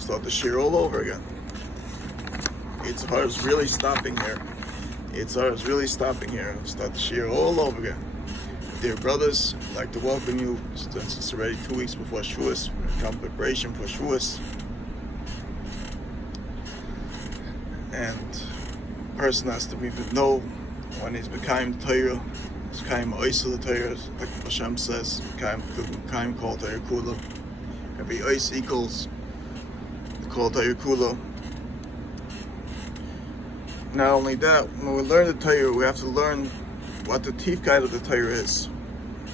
Start the shir all over again. Yitzhar is really stopping here. Yitzhar is really stopping here. Start the shir all over again. Dear brothers, I'd like to welcome you, since it's already 2 weeks before Shavuos, come preparation for Shavuos. And a person has to know when he's Mekayim Torah, he's Mekayim Ois of the Torah, like Hashem says, Mekayim Kol Torah Kula. Every Ois equals the Kol Torah Kula. Not only that, when we learn the Torah, we have to learn what the teeth guide of the Torah is,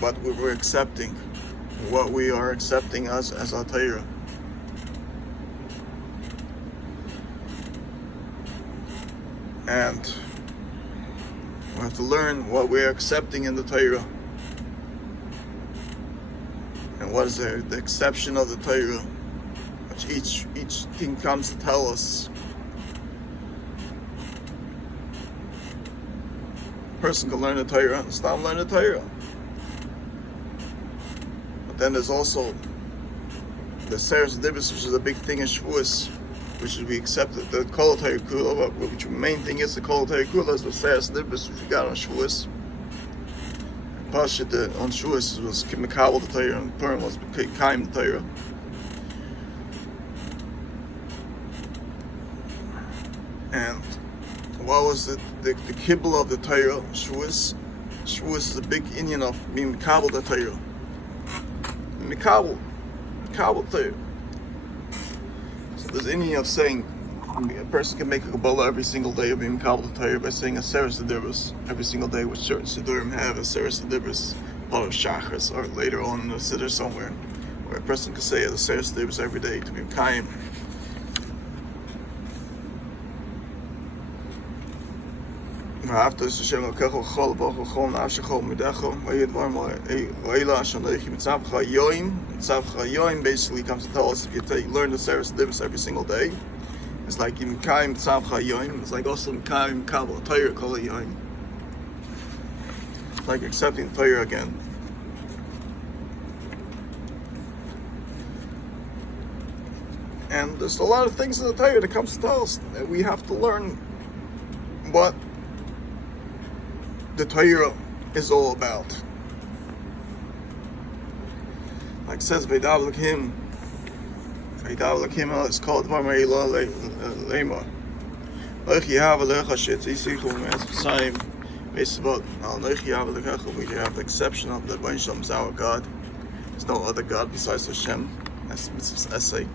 what we're accepting, what we are accepting as our Torah. And we have to learn what we're accepting in the Torah, and what is the exception of the Torah, which each thing comes to tell us. Person can learn the Torah and stop learning the Torah. But then there's also the Seres Dibus, which is a big thing in Shavuos, which is we accepted the Kol Torah Kula, which the main thing is the Kol Torah Kula is the Seres Dibus, which we got on Shavuos. Pashit on Shavuos was Kimikabel the Torah, and Purim was Kaim the Torah. And what was the kibbul of the Torah? Shavuos is a big Indian of being Mikabel the Torah. Mikabel Torah. So there's Indian of saying a person can make a Kabbalah every single day of being Mikabel the Torah by saying a Seres Sedivus every single day, which certain Sidurim have a Seres Sedivus part of Shachris, or later on in the Siddur somewhere, where a person can say a Seres Sedivus every day to be Kaim. ואהבת את השם אלוקיך בכל לבך ובכל נפשך ובמידך ויהי דבר ואלה אשר נלך מצווך היום. מצווך היום basically comes to tell us if you learn the Seres Dibus every single day, it's like in Mikayim מצווך היום. It's like also Mikayim Kabbalah Torah Kol Hayom. It's like accepting Torah again. And there's a lot of things in the Torah that comes to tell us that we have to learn what the Torah is all about. Like it says, Veidav L'Kim, it's called Vamei Lo Lema. Lech Yehav Alecha Shet Yisichu Me'esv'Sayim. Based about Lech Yehav Alecha, we have the exception of the Rebbeinu Shalom is our God. There's no other God besides Hashem. That's Mitzvah's essay.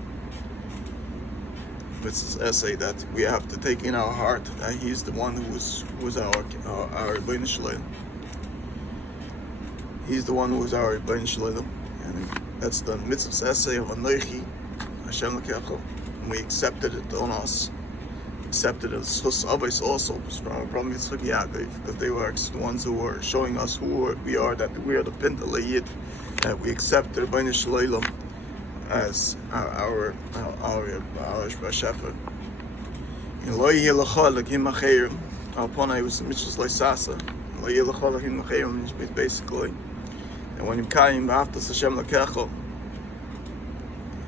It's this essay that we have to take in our heart that He's the one who was our Rebbeinu Shalom. He's the one who was our Rebbeinu Shalom, and that's the mitzvah's essay of Anochi Hashem L'Kecha. And we accepted it on us. Accepted it as Chus Avos also from Yitzchak Yaakov, because they were the ones who were showing us who we are, that we are the Pinta Le'yid, that we accept the Rebbeinu Shalom as our shepherd. In Lo Yeh L'cha L'kim Acherim, upon I was the mitzvahs L'Sasa. Lo Yeh L'cha L'kim Acherim means basically, and when you Mekayim B'Haftas Hashem L'Kecha,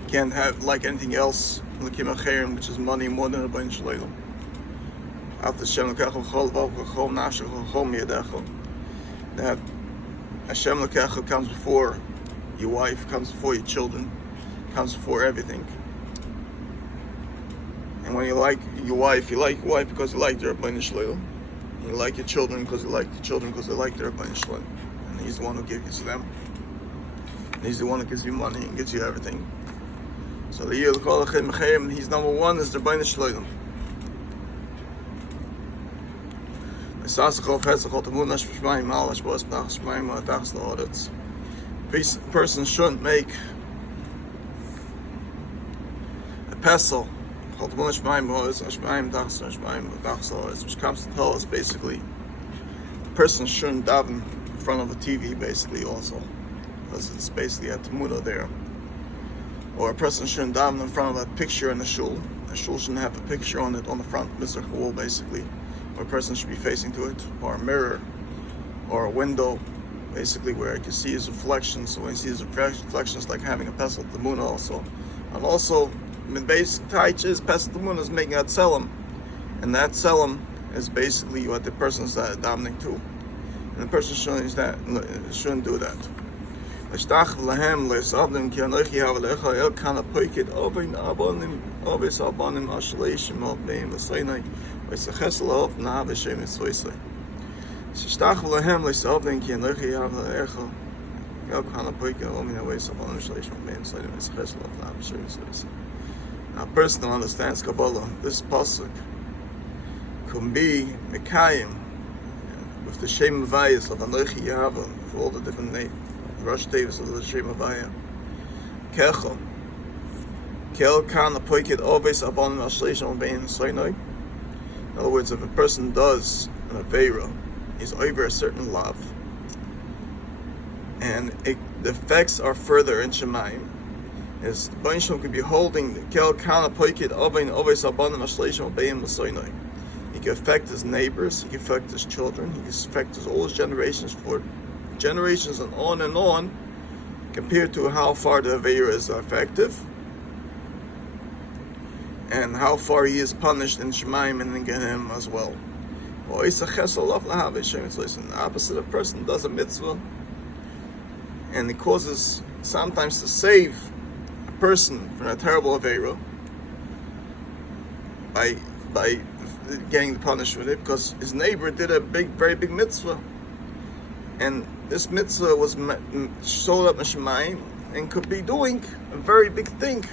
can't have like anything else L'kim Acherim, which is money more than a Rebbeinu Shalom. After Hashem L'Kecha Chol V'Chol Chol Nafshech Chol Miyadecha, that Hashem L'Kecha comes before your wife, comes before your children, comes before everything. And when you like your wife because you like their Rebbeinu Shalom. You like your children because you like the children because they like their Rebbeinu Shalom. And He's the one who gives you them. And He's the one who gives you money and gives you everything. So the Yeh L'Kol L'Chem Mechayim, He's number one, is the Rebbeinu Shalom. Person shouldn't make a pesel, which comes to tell us basically a person shouldn't daven in front of a TV basically also, because it's basically a temunah there. Or a person shouldn't daven in front of a picture in the shul. A shul shouldn't have a picture on it on the front mizrach wall basically. Or a person should be facing to it, or a mirror, or a window, basically where you can see his reflection. So when he sees his reflection, it's like having a pesel temunah also. And also, The basic taich is Pesach is making a tzelem, and that tzelem is basically what the person's davening to, and the person shouldn't do that. Now, a person that understands Kabbalah, this pasuk can be Mekayim with the Shem Havayas of Anochi Yahava, for all the different names, Rosh Davis of the Shem Havaya. Kecho, Kel Kan Apoikid Oves Abon Mashleshim Bein Soinoi. In other words, if a person does an Aveira, he's over a certain love, and the effects are further in Shemayim. Is the Banishim could be holding the Kel Kana Poikid Ovein Oves Abanim Ashleshim Obeim Lasoinoi. He can affect his neighbors, he can affect his children, he can affect all his generations for generations and on, compared to how far the Aveira is effective and how far he is punished in Shemayim and in Gehenna as well. The opposite, a person does a mitzvah and it causes sometimes to save person from a terrible Aveira by getting the punishment with it, because his neighbor did a very big mitzvah, and this mitzvah was showed up in Shemayim and could be doing a very big thing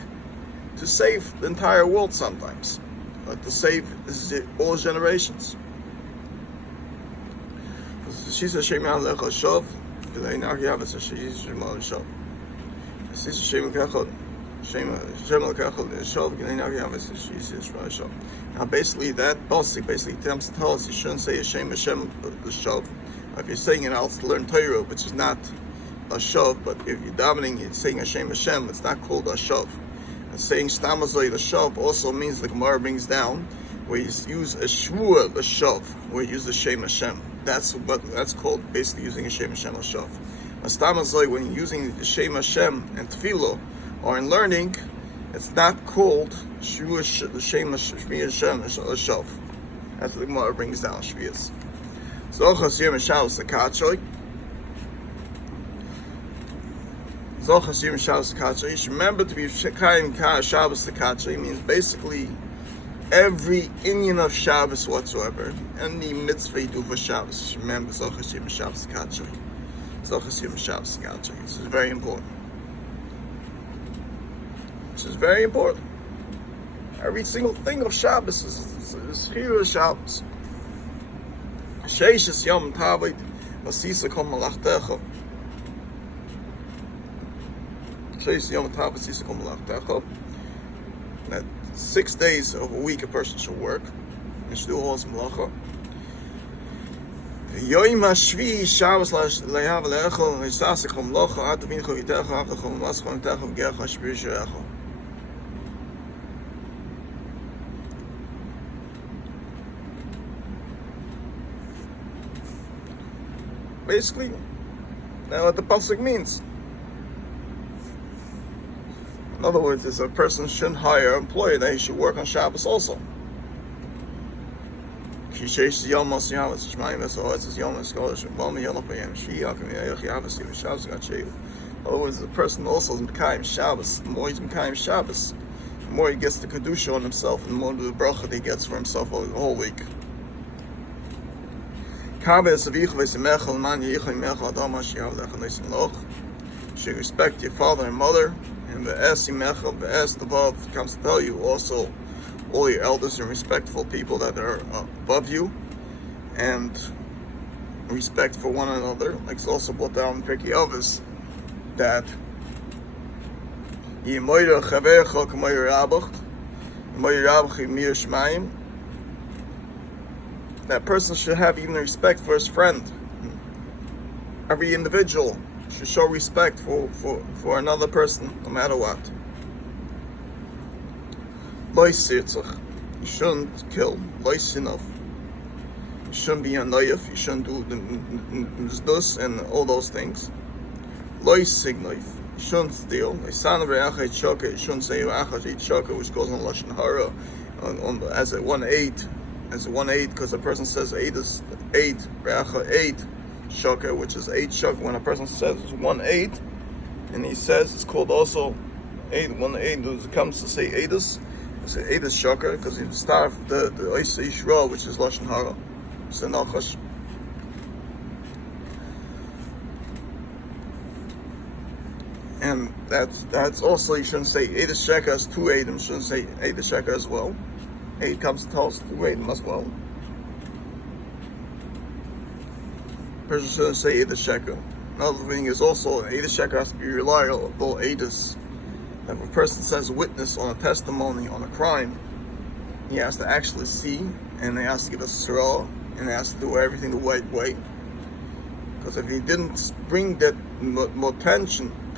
to save the entire world sometimes, but to save all generations. She says, "Shem Yalecha Shov, v'lei Nach Yavetz Sheyish Shemal Shov." She says, "Shem Kachod, Shem Kachod Shov, v'lei Nach Yavetz Sheyish Shemal Shov." Now, basically, that basically attempts to tell us you shouldn't say Hashem Shov. If you're saying it out to learn Torah, which is not a Shov, but if you're davening, you're saying Hashem, it's not called a Shov. And saying Stamazoi the Shov also means the Gemara brings down where you use a Shvua the Shov, where you use the Shem Hashem. That's called basically using a Shem Hashem Shov. A Stamazoi, when you're using the Shem Hashem and Tefillah or in learning, it's not called Shvua the Shem Hashem Shov. That's what the Gemara brings down Shvias. Zochas Yom Shabbos Kachoy. Zochas Yom Shabbos Kachoy. You should remember to be Shekayim Ka Shabbos Kachoy means basically every Inyan of Shabbos whatsoever, any mitzvah you do for Shabbos. You should remember Zochas Yom Shabbos Kachoy. Zochas Yom Shabbos Kachoy. This is very important. This is very important. Every single thing of Shabbos is here of Shabbos. Sheishes Yom Tavit Vasisa Kom Malachtecha. Sheishes Yom Tavit Vasisa Kom Malachtecha. That 6 days of a week a person should work and should do all his malacha. Yoim Hashvi Shabbos Lehav Lechol Nisasa Kom Locha Atavin Chovitecha Avachom Maschom Techa V'Gecha Shbir Sherecha. Basically, now what the pasuk means. In other words, is a person shouldn't hire an employee that he should work on Shabbos also. In other words, the person also is Mekayim Shabbos. The more he's Mekayim Shabbos, the more he gets the Kedusha on himself, and the more the bracha that he gets for himself the whole week. Should respect your father and mother, and the above comes to tell you also all your elders and respectful people that are above you, and respect for one another. Like it's also brought down in Pirkei Avos that that person should have even respect for his friend. Every individual should show respect for another person, no matter what. You shouldn't kill. You shouldn't be a naif. You shouldn't do this and all those things. You shouldn't steal. You shouldn't say shaka, which goes on lashon hara, as a 1/8, because a person says 8 is 8, 8 shaka, which is 8 shaka. When a person says 1/8, and he says it's called also 8, 1/8. It comes to say 8 is shaka, because he start the oisa yishra, which is lashon hara. It's the nachash. And that's also, you shouldn't say 8 sheka as 2 Adam, shouldn't say 8 sheka as well. 8 comes to tell us 2 Adam as well. Person shouldn't say 8 sheka. Another thing is also 8 sheka has to be reliable. 8 is, if a person says witness on a testimony on a crime, he has to actually see, and he has to give a straw, and he has to do everything the right way. Because if he didn't bring that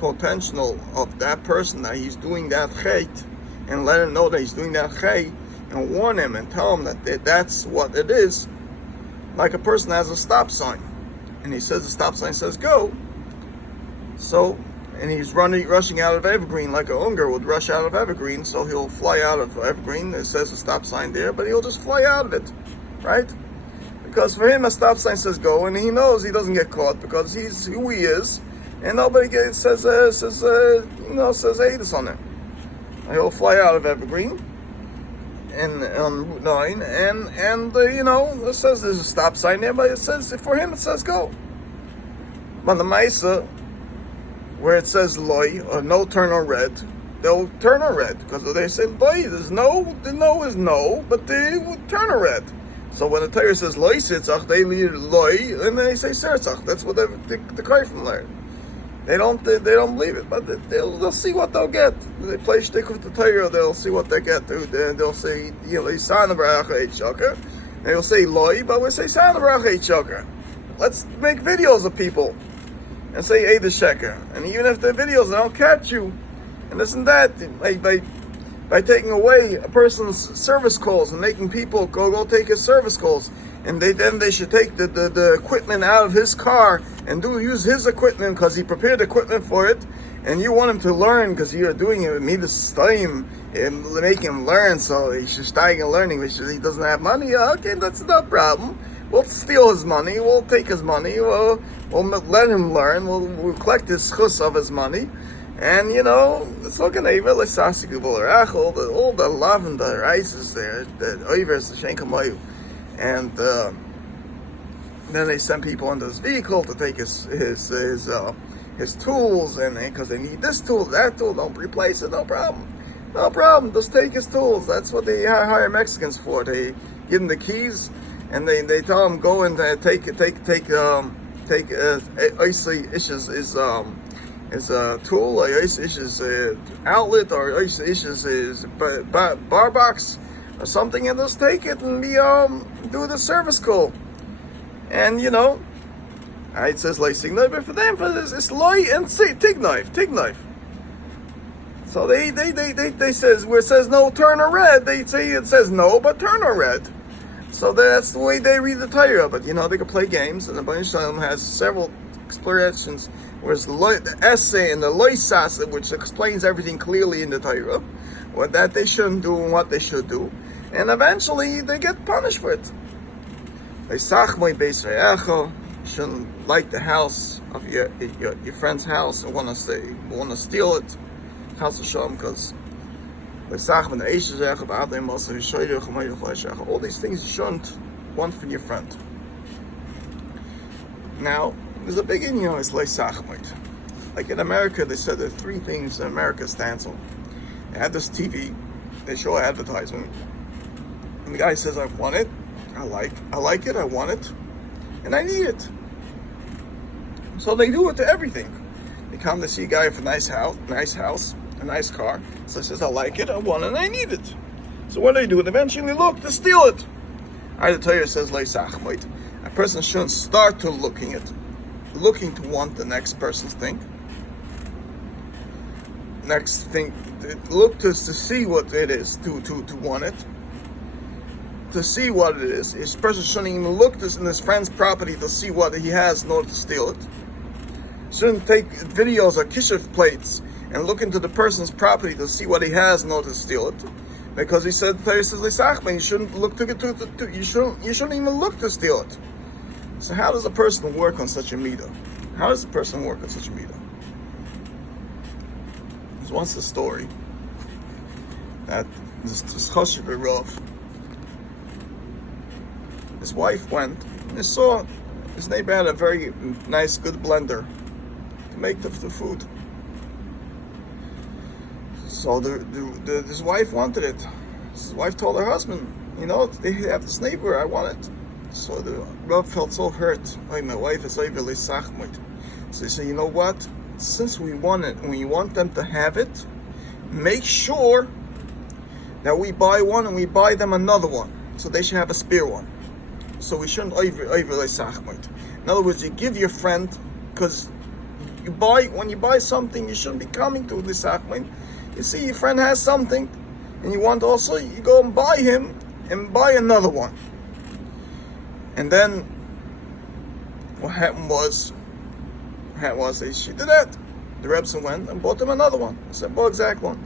potential of that person that he's doing that chait, and let him know that he's doing that chait, and warn him and tell him that that's what it is, like a person has a stop sign, and he says the stop sign says go, so, and he's rushing out of Evergreen like a Unger would rush out of Evergreen, so he'll fly out of Evergreen. It says a stop sign there, but he'll just fly out of it, right? Because for him a stop sign says go, and he knows he doesn't get caught because he's who he is, and nobody says 8 on it. And he'll fly out of Evergreen and on Route 9, and it says there's a stop sign there, but it says for him it says go. But the Maisa, where it says loy or no turn on red, they'll turn on red because they say loy. There's no, the no is no, but they would turn on red. So when the Torah says loy sitzach, they lead loy, and they say sitzach. That's what the Kaifim learn. They don't believe it, but they'll see what they'll get. They play shtick with the Torah, they'll see what they get. They'll say Sana Baracha 8 Shaka. They'll say loy, but we'll say Sana Baracha 8 Shaka. Let's make videos of people and say 8 Shaka. And even if the videos they don't catch you, and this and that, by taking away a person's service calls and making people go take his service calls, and then they should take the equipment out of his car and use his equipment because he prepared equipment for it, and you want him to learn because you're doing it with midas time and make him learn, so he should start learning because he doesn't have money. Okay, that's no problem. We'll steal his money. We'll take his money. We'll let him learn. We'll collect his chus of his money. And it's looking at all the love and the rices there, the oivers, the shenkamayu, and then they send people into his vehicle to take his tools, and because they need this tool, that tool, don't replace it, no problem, just take his tools. That's what they hire Mexicans for. They give them the keys, and they tell them go and take is a tool, or is outlet, or is bar box or something, and just take it and do the service call. And it says like signal, but for them it's loy and tig knife. So they says where it says no turn or red, they say it says no but turn or red. So that's the way they read the Torah. But they can play games, and the Baruch Shalom has several explanations. Whereas the essay and the loisas, which explains everything clearly in the Torah, what that they shouldn't do and what they should do, and eventually they get punished for it. You shouldn't like the house of your friend's house and want to steal it, because all these things you shouldn't want from your friend. Now, there's a big inyan, it's like sachmit. Like in America, they said there are 3 things that America stands on. They have this TV, they show advertisement, and the guy says, I want it, I like it, I want it, and I need it. So they do it to everything. They come to see a guy with a nice house, a nice car. So he says, I like it, I want it, and I need it. So what do? Eventually look to steal it. The Torah says, like sachmit. A person shouldn't start to looking to want the next person's thing. Next thing, look to see what it is, to want it. To see what it is. This person shouldn't even look in his friend's property to see what he has in order to steal it. Shouldn't take videos or kishuf plates and look into the person's property to see what he has in order to steal it. Because he said, you shouldn't look you shouldn't even look to steal it. So how does a person work on such a midah? How does a person work on such a midah? There's once a story that this Choshev Rav, his wife went and they saw his neighbor had a very nice, good blender to make the food. So his wife wanted it. His wife told her husband, they have this neighbor, I want it. So the Rav felt so hurt. My wife is overly sachmit. So he said, you know what? Since we want it and we want them to have it, make sure that we buy one and we buy them another one. So they should have a spare one. So we shouldn't overly sachmit. In other words, you give your friend, because when you buy something, you shouldn't be coming to the sachmit. You see your friend has something and you want also, you go and buy him and buy another one. And then what happened was she did that. The Rebbe went and bought him another one. He said, bought exact one.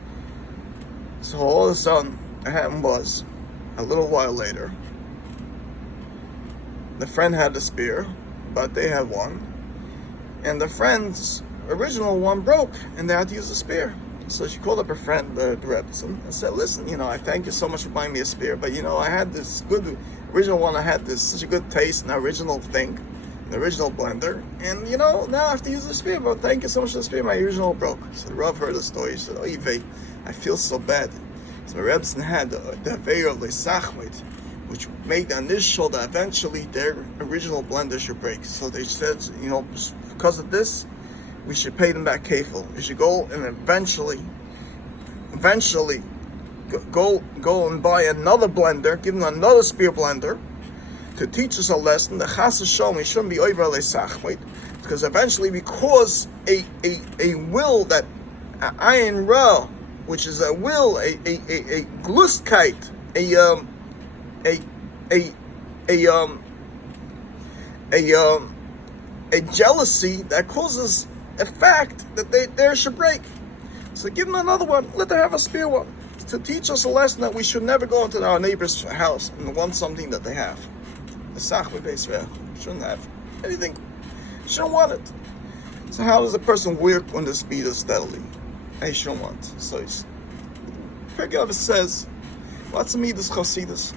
So all of a sudden, what happened was, a little while later, the friend had the spear, but they had one. And the friend's original one broke, and they had to use the spear. So she called up her friend, the Rebbe, and said, listen, I thank you so much for buying me a spear, but I had this good original one, I had such a good taste, an original thing, the original blender, and now I have to use the spear, but thank you so much for the spear, my original broke. So the Rav heard the story, he said, I feel so bad. So the Rebbe had the veil of Leisachmit, which made on this shoulder eventually their original blender should break. So they said, because of this, we should pay them back kafel. We should go and eventually go and buy another blender, give them another spear blender to teach us a lesson. The chas v'shalom, we shouldn't be over leisachmit, because eventually, because a will that ayin ra, which is a will, a gluskeit, a jealousy that causes a fact that they should break. So give them another one. Let them have a spare one to teach us a lesson that we should never go into our neighbor's house and want something that they have. The sachmit Israel shouldn't have anything. Shouldn't want it. So how does a person work when the speed is steadily? He shouldn't want. So Pirkei says, what's the midas chasidus?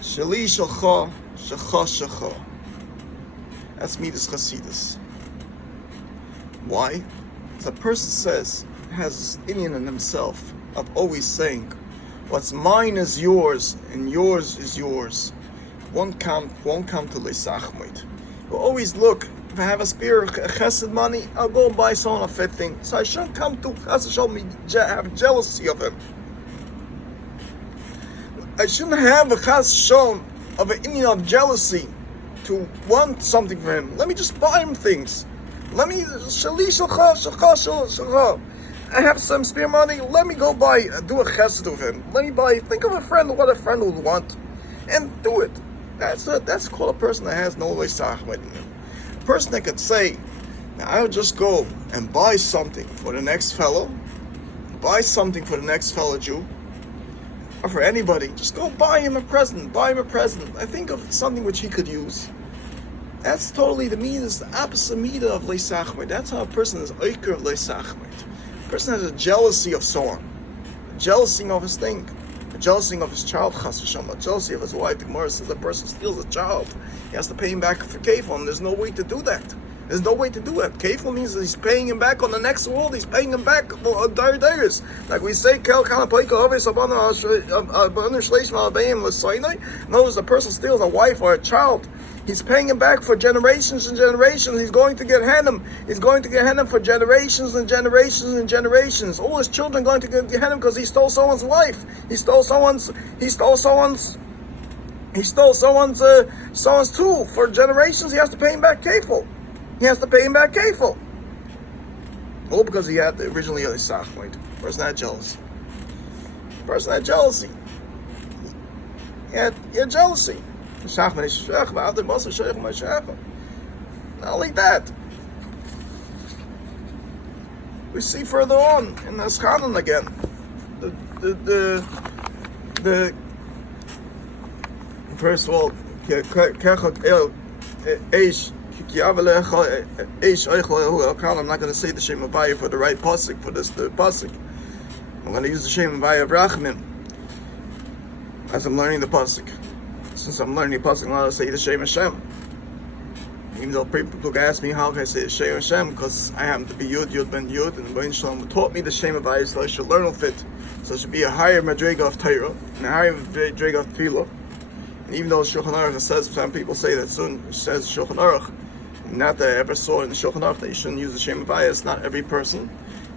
Shali shalcha, shacha shacha. That's midas chasidus. Why? The person has this Indian in himself of always saying, what's mine is yours and yours is yours. Won't come to leisachmit. We'll always look, if I have a spare chesed money, I'll go and buy someone a fit thing. So I shouldn't come to chesed show me have jealousy of him. I shouldn't have a chesed shown of an Indian of jealousy to want something from him. Let me just buy him things. Let me I have some spare money. Let me go do a chesed with him. Let me think of a friend, what a friend would want, and do it. That's called a person that has no leisachmit in him. A person that could say, I'll just go and buy something for the next fellow, Jew, or for anybody. Just go buy him a present. I think of something which he could use. That's totally the midas, the opposite midah of leisachmit. That's how a person is oiker of leisachmit. A person has a jealousy of someone, a jealousy of his thing, a jealousy of his child, chas v'shalom, a jealousy of his wife. The Gemara says a person steals a child, he has to pay him back for kefil, and there's no way to do that. Kefil means that he's paying him back on the next world. He's paying him back on days. Like we say, in other words, a person steals a wife or a child, he's paying him back for generations and generations. He's going to get Henem for generations and generations and generations. All his children going to get Henem because he stole someone's wife. He stole someone's tool. For generations, he has to pay him back kefil. All because he had originally a sachmit. Person had jealousy. He had jealousy. Not only that, We see further on in the Schanan again. The first of all, I'm not going to say the Shem Havaya for the right pasuk for this third pasuk. I'm going to use the Shem Havaya of Rachamim as I'm learning the pasuk. Since I'm learning the pasuk, I'm going to say the Shem Hashem. Even though people ask me how can I say Shem Hashem, because I happen to be Yud Ben Yud, and the Bain Shalom taught me the Shem Havaya, so I should learn of it. So it should be a higher madrega of Torah and a higher madrega of Tefillah. And even though Shulchan Aruch says, some people say that soon it says Shulchan Aruch, not that I ever saw in the Shulchan Aruch that you shouldn't use the Shem Havaya. It's not every person,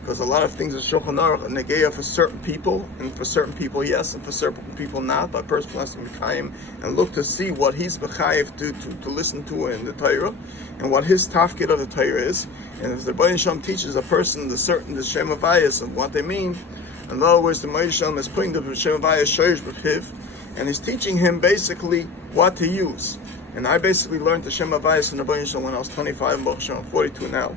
because a lot of things in Shulchan Aruch are negeya for certain people, and for certain people yes, and for certain people not. But a person has to be mekayim and look to see what he's mechayiv to listen to in the Torah, and what his tafkid of the Torah is. And if the Bain Shalom teaches a person the Shem Havayas of what they mean, in other words, the Bain Shalom is putting the Shem Havaya shoyish b'piv, and he's teaching him basically what to use. And I basically learned the Shem Havayas from the Bain Shalom when I was 25, and I'm 42 now.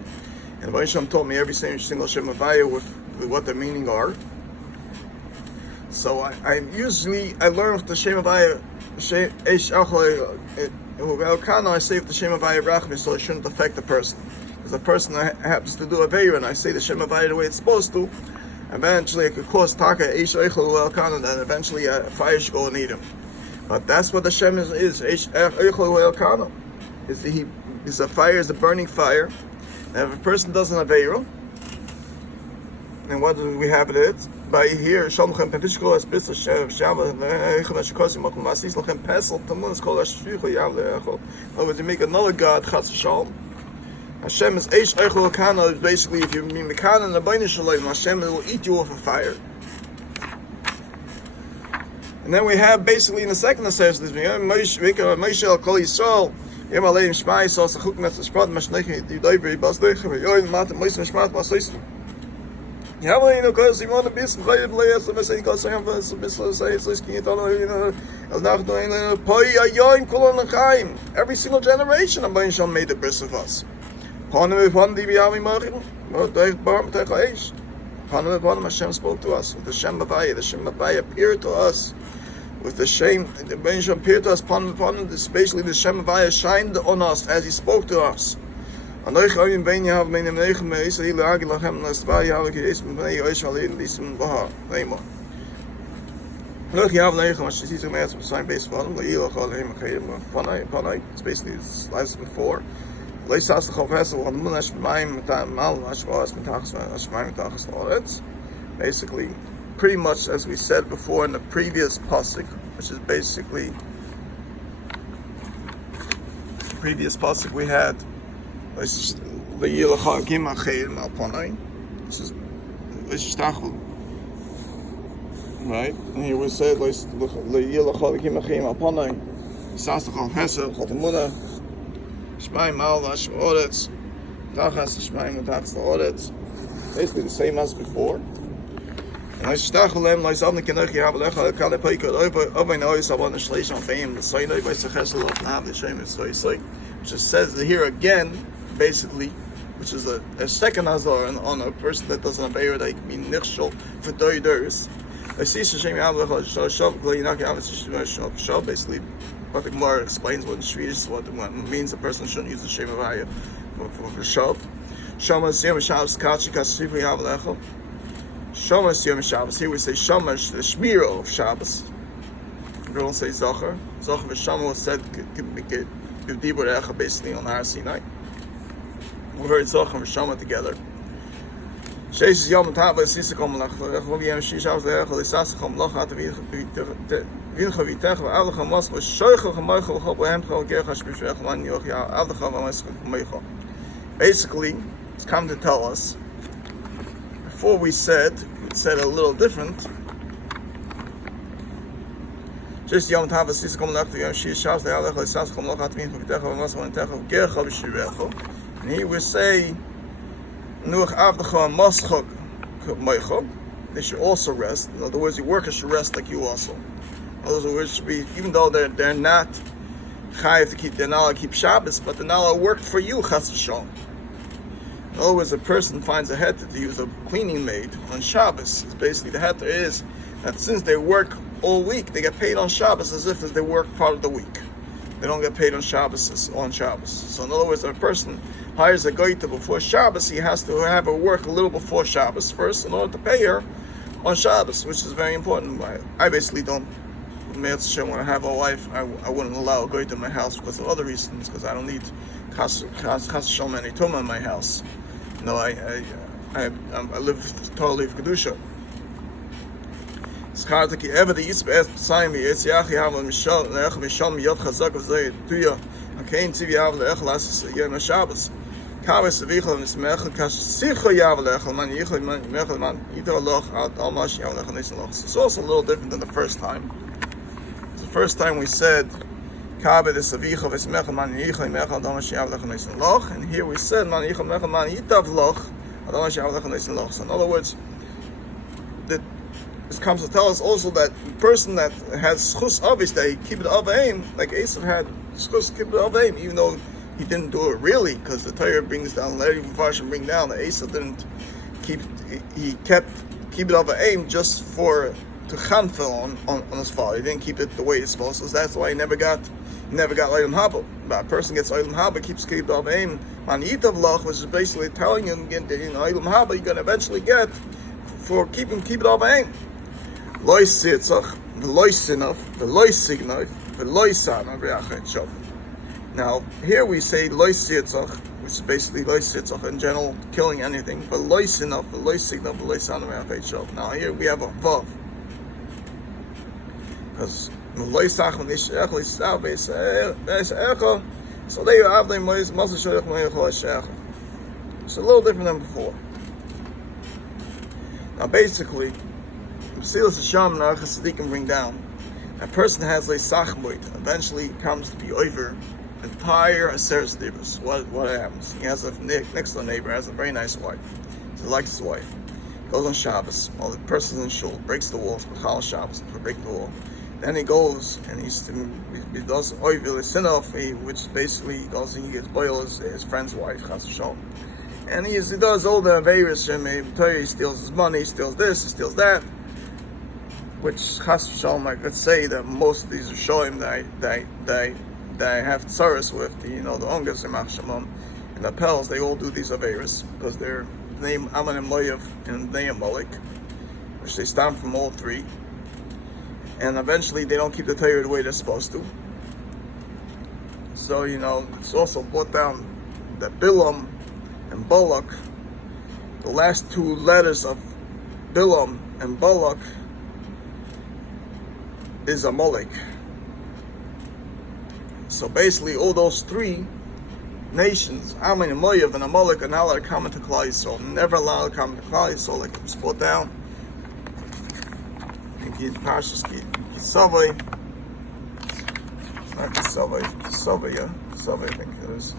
And the Bain Shalom taught me every single Shem Havaya with what the meaning are. So I learn with the Shem Havaya, I say if the Shem Havaya Rachmi, so it shouldn't affect the person. Because the person happens to do a Veira, and I say the Shem Havaya the way it's supposed to, eventually it could cause taka, and then eventually a fire should go and eat him. But that's what the Shem is. Is a fire, is a burning fire. And if a person doesn't have Aveira, then what do we have it? By here, in other words, you make another God, Chas Shalom. Hashem is Eish Eichel Kana, basically if you mean Mekana and the Bain Shalom, Hashem will eat you off a fire. And then we have basically in the second assessment, this Moshe al Kol Yisrael, Yem Aleim Shmai Yisrael Sachuk Metzah Shprat Mashnech Yidayvri Basdech Yoyin Mat Moisem Shmat Basoisem. Yeah, well, you know, because you want to be some play, so I say, because I have a every single generation, I'm going to made the best of us. Hashem spoke to us with the Shem Havaya. The Shem Havaya appeared to us with the Shem. The Hashem appeared to us. This basically the Shem Havaya shined on us as He spoke to us. And I have been have been negen me is hele age lachem nas dva have geweest met mij is wel in diesem baha neema. Look, you have negen was she's a match with sign base one, the year called him panai. It's basically it's last before. Lees as the professor van the monash mine met that mal was met tags as mine tags it's basically pretty much as we said before in the previous pasuk, which is basically the previous pasuk we had. This is right, and here we say basically the same as before. And which just says here again, basically, which is a second azar on a person that doesn't have Eir, that can be nichshol for 30 days. I see basically what the Gemara explains what in Swedish what means a person shouldn't use the Shem Havaya for Shav. Shomas Yom Shabbos Kachi Kasrifu Yav Lecho. Shomas Yom Shabbos. Here we say Shomash, the Shmiro of Shabbos. We don't say Zachar. Zachar v'Shama was said basically on Har Sinai. We heard Zoch and Shama together. Sheis Yom Tava Sisakom Lach, Yom Shishav Zerachel, Sasakom Loch, Vincha Vitech, Avlacham Moscow, Shoichel, Moichel, Hobohem, Gerhash Bishwech, Lan Yochia, Avlacham Moichel. Basically, it's come to tell us, before we said a little different. Just Yom Tava Sisakom Lach, Yom Shishav Zerachel, Sasakom Loch, Vincha Vitech, Moscow, Gerhash Bishwech. And he will say, Nuach Avdachah Moschok Moichel. They should also rest. In other words, your workers should rest like you also. In other words, should be, even though they're not chayiv to keep, they're not allowed to keep Shabbos, but they're not allowed to work for you, Chas v'Shalom. In other words, a person finds a heter to use a cleaning maid on Shabbos. Basically, the heter is that since they work all week, they get paid on Shabbos as if they work part of the week. They don't get paid on Shabbos. So in other words, if a person hires a goita before Shabbos, he has to have her work a little before Shabbos first in order to pay her on Shabbos, which is very important. I basically don't, when I have a wife, I wouldn't allow a goita in my house because of other reasons, because I don't need chas shalom any tumah in my house. No, I live totally for Kedusha. Scharte ki ever the is best sign me it's yach yav mishal lech mishal miyot chazak of zay tuya akein tziv yav lech las yom Shabbos kaves vichel mismech kas sicha yav lech man yichel man mechel man ito loch out all mash yav lech nisen loch. It's also a little different than the first time. The first time we said kaves vichel mismech man yichel mechel all mash yav lech nisen loch, and here we said man yichel mechel man itav loch all mash yav lech nisen loch. So in other words, this comes to tell us also that the person that has schus avish, that he keep it avaim, like Esav had schus keep it avaim, even though he didn't do it really, because the Torah brings down, let even Farshim bring down that Esav didn't keep it avaim just for to chanfel on his father. He didn't keep it the way it's supposed to. So that's why he never got Olam Haba. But a person gets Olam Haba, keep it avaim, man yitav lach, which is basically telling him that Olam Haba you're gonna eventually get for keep it avaim. Loy sitzach, v'loy sinaf, v'loy signaf, v'loy sana v'yachet shav. Now, here we say loy sitzach, which is basically loy sitzach in general, killing anything. V'loy sinaf, v'loy signaf, v'loy sana v'yachet shav. Now, here we have a vav. Because v'loy sach v'nishech l'sav v'echa, so there you have the mois masa sholech v'yachol ha'shecha. It's a little different than before. Now, basically, Silas Hashem and Archas Tzadikim bring down. A person has a sachmoit, eventually comes to be over entire Aseres Divos. What happens? He has a next door neighbor, has a very nice wife. So he likes his wife. Goes on Shabbos, while the person's in shul, breaks the walls, B'chal Shabbos, for breaking the wall. Then he goes and he does oivil sinov, which basically he goes and he gets boil his friend's wife, Chas v'shalom. And he does all the various he steals his money, he steals this, he steals that. Which Chas v'shalom, I could say that most of these are showing that I have tsaras with, the ongas and machshamam and the pels. They all do these averas because they're named Aman and Moav and Neyam Malik, which they stem from all three. And eventually they don't keep the Torah the way they're supposed to. So it's also brought down that Bilam and Balak, the last two letters of Bilam and Balak, is Amalek. So basically, all those three nations, Ammon and Moav and Amalek, are not allowed to come into Klal Yisrael. Never allowed to come into Klal Yisrael. Like it's brought down in Parshas Kisavai. It's not Kisavai, Kisavai, yeah. Kisavai, I think it is.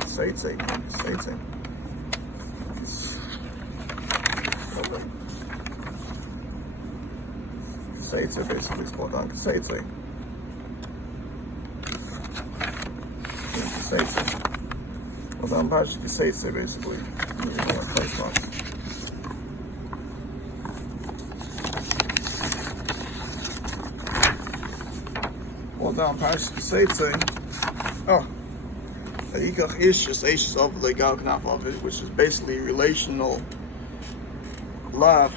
Seitzei. Seitzei basically is brought down. Seitzei. Well, down Parshas Seitzei basically. Well, down Parshas Seitzei. Oh. Yikach ish is eishes of legal knaf of it, which is basically relational love.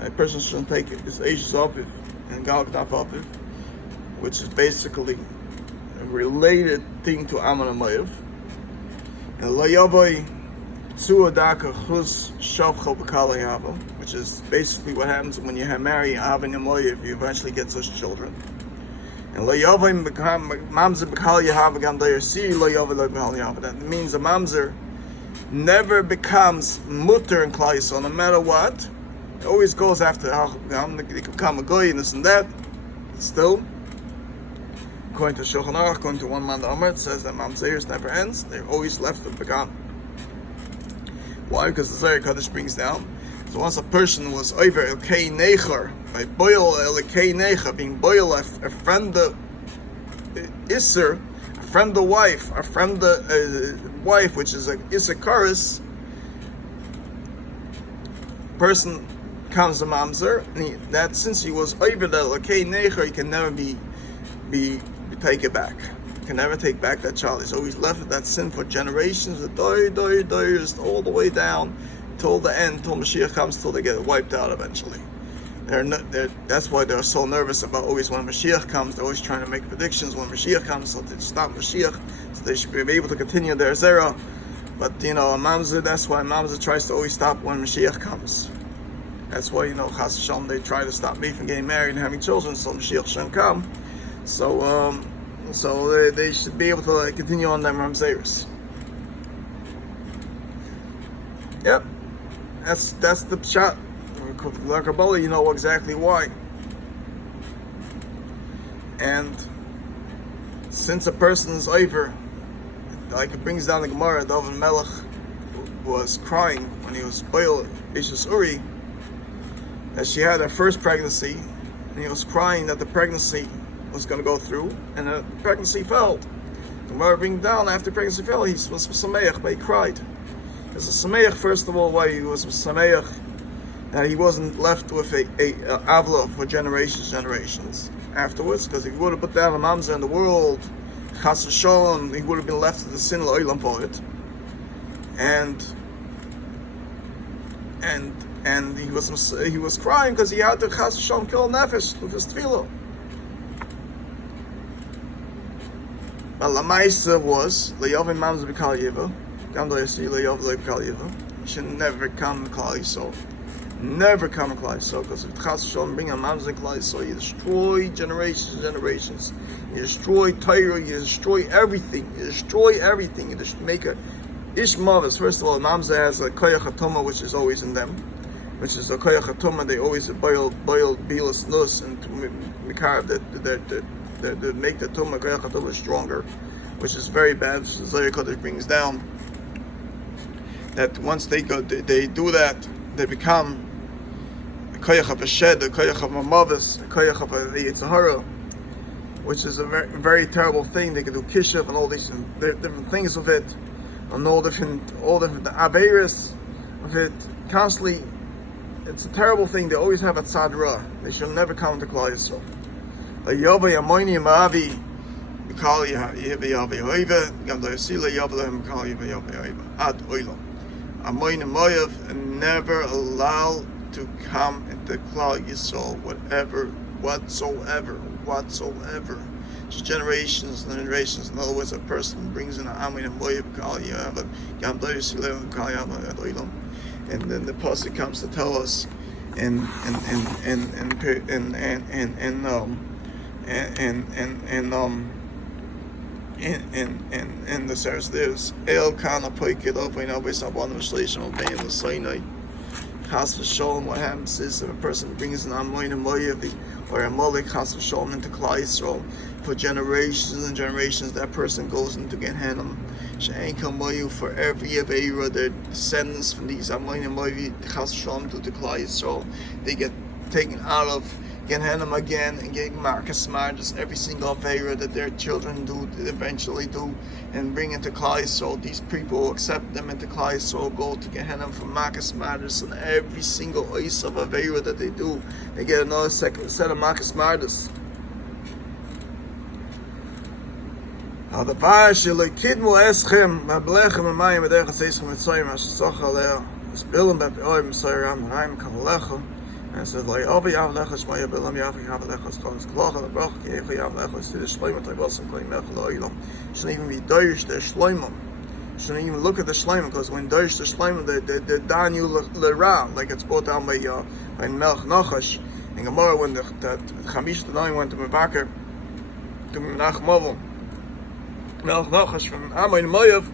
A person shouldn't take it. It's eishes of it and gal knaf of it, which is basically a related thing to Ammon and Moav. And layavai tzuadaka chus shavcha b'kal yavam, which is basically what happens when you marry Ammon and Moav. You eventually get such children. And that means a mamzer never becomes mutter in Klal Yisrael, no matter what. It always goes after they become a goy and this and that. Still, according to Shulchan Aruch, according to one man the Omer, it says that mamzers never ends. They're always left with began. Why? Because the Zohar Kaddish brings down. So once a person was over elkei necher, by boil elkei necher, being boil a friend of Isser, a friend of wife, which is a Issacharius, person comes to mamzer, and that since he was over the lakei necher, he can never be take it back. He can never take back that child. He's always left with that sin for generations, all the way down till the end, till Mashiach comes, till they get wiped out eventually. That's why they're so nervous about always when Mashiach comes. They're always trying to make predictions when Mashiach comes, so they stop Mashiach, so they should be able to continue their zera. But Mamzer, that's why Mamzer tries to always stop when Mashiach comes. That's why Chas V'Shalom, they try to stop me from getting married and having children, so Mashiach shouldn't come. So they should be able to continue on them Ramzeris. Yep, that's the shot. Kabbalah, you know exactly why. And since a person is over, like it brings down the Gemara, David Melech was crying when he was boiled Ishas Uri, that she had her first pregnancy, and he was crying that the pregnancy was going to go through, and the pregnancy failed. The Gemara brings down after pregnancy failed, he was Sameach, but he cried. As a Sameach, first of all, why he was Sameach, that he wasn't left with a avla for generations afterwards, because if he would have put down a mamzer in the world, Chas V'Shalom, he would have been left with the sin l'olam for it, and he was crying because he had to Chas V'Shalom kill nefesh with his tefillah. But Lamaisa was le'yavim mamzer b'kal yiva, gam lo yasi le'yav le'b'kal yiva. He should never come Klal Yisrael. Never come to Klal Yisrael, because if Chas V'Shalom bring a mamzer in Klal Yisrael, you destroy generations. You destroy Torah. You destroy everything. You just make a ish mavis. First of all, mamzer has a koyach hatoma, which is always in them, which is the koyach hatoma. They always boil bilas nus and mikar that make the tuma koyach hatoma stronger, which is very bad. Which the Zohar Kodesh brings down that once they do that, they become the koyach of a shed, the koyach of a mavis, the koyach of a yitzhara, which is a very, very terrible thing. They can do kishav and all these different things of it, and all different averis of it constantly. It's a terrible thing. They always have a tzadra. They should never come to Klal Yisrael. Yava yamoini ma'avi b'kal yava yoiva gam lo yasila yava lehem b'kal yava yoiva ad oilam. Amoin Moyav, and never allow to come into Klal Yisrael, whatsoever. Just generations and generations. In other words, a person brings in an Amoin Moyav, and then the pasuk comes to tell us in the Saras there's El Kana Poikid Opein Always Abon Mishleishim Obein the Sinai. Chas V'Shalom, what happens is if a person brings an Amoin and Moyav or a Molech Chas V'Shalom into Klal Yisrael for generations and generations, that person goes into Gehenna. She'ein Kamoyu, for every Aveira, their descendants from these Amoin and Moyav Chas V'Shalom to Klal Yisrael, they get taken out of Gehenna again and get Marcus Margus, every single Aveira that their children do, eventually do, and bring into Klal Yisrael. These people accept them into Klal Yisrael, go to Gehenna from Marcus Margus, and every single ice of Aveira that they do, they get another set of Marcus Margus. The Vashil Kidmu Eschem, Mablechem and Mayim Edech Seishem Mitzoyim, Ashsoch is Bilim Bepioim Soyram, Haim Kavalechel. And it says, like, Ovi Yav Lechas, Maya Bilam Yav Yav Lechas, Kolas Klocha, the Brach, Yechi Yav Lechas, to the Shloimah, Taivasim, Koim Mechel Oilam. Shouldn't even be Doish the Shloimah. Shouldn't even look at the Shloimah, because when Doish the Shloimah, they're down you Lera, like it's brought down by Melech Nachash. In Gemara, when the Chamish the Noim went to Mebakar, to Menachem Avon, Melech Nachash from Amoin Moyav,